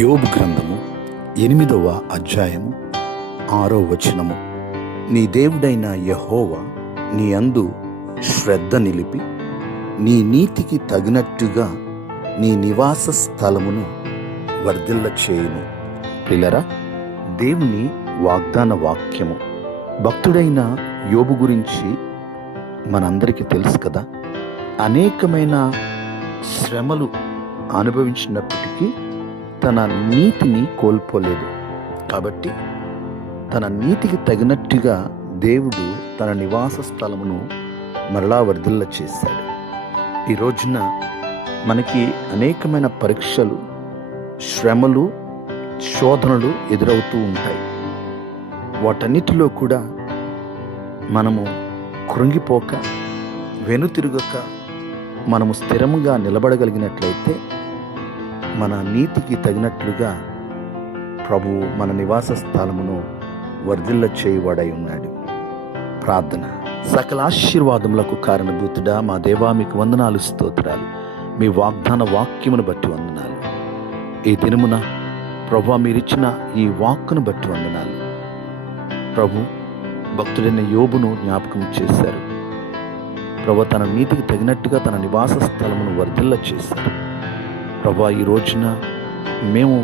యోబు గ్రంథము 8వ అధ్యాయము 6వ వచనము. నీ దేవుడైన యెహోవా నీ అందు శ్రద్ధ నిలిపి నీ నీతికి తగినట్టుగా నీ నివాస స్థలమును వర్ధిల్ల చేయును. పిల్లరా, దేవుని వాగ్దాన వాక్యము. భక్తుడైన యోబు గురించి మనందరికీ తెలుసు కదా. అనేకమైన శ్రమలు అనుభవించినప్పటికీ తన నీతిని కోల్పోలేదు. కాబట్టి తన నీతికి తగినట్టుగా దేవుడు తన నివాస స్థలమును మరలా వర్ధిల్ల చేశాడు. ఈ రోజున మనకి అనేకమైన పరీక్షలు, శ్రమలు, శోధనలు ఎదురవుతూ ఉంటాయి. వాటన్నిటిలో కూడా మనము కృంగిపోక, వెనుతిరుగక మనము స్థిరముగా నిలబడగలిగినట్లయితే మన నీతికి తగినట్లుగా ప్రభువు మన నివాస స్థలమును వర్ధిల్ల చేయువాడై ఉన్నాడు. ప్రార్థన. సకల ఆశీర్వాదములకు కారణభూతుడా మా దేవా, మీకు వందనాలు, స్తోత్రాలు. మీ వాగ్దాన వాక్యమును బట్టి వందనాలు. ఈ దినమున ప్రభు మీరిచ్చిన ఈ వాక్కును బట్టి వందనాలు. ప్రభు, భక్తుడైన యోబును జ్ఞాపకం చేశారు. ప్రభు తన నీతికి తగినట్టుగా తన నివాస స్థలమును వర్ధిల్ల చేశారు. ప్రభా, ఈ రోజున మేము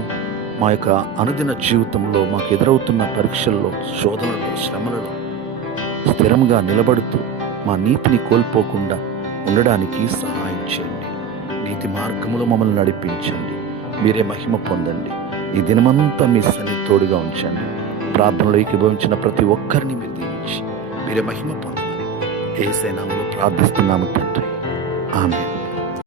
మా యొక్క అనుదిన జీవితంలో మాకు ఎదురవుతున్న పరీక్షల్లో, శోధనలో, శ్రమలలో స్థిరంగా నిలబడుతూ మా నీతిని కోల్పోకుండా ఉండడానికి సహాయం చేయండి. నీతి మార్గములో మమ్మల్ని నడిపించండి. మీరే మహిమ పొందండి. ఈ దినమంతా మీ సన్నిధి తోడుగా ఉంచండి. ప్రార్థనలో ఏకీభవించిన ప్రతి ఒక్కరిని మీరు దీవించి మీరే మహిమ పొందమని యేసయ్య నామములో ప్రార్థిస్తున్నాము తండ్రి. ఆమేన్.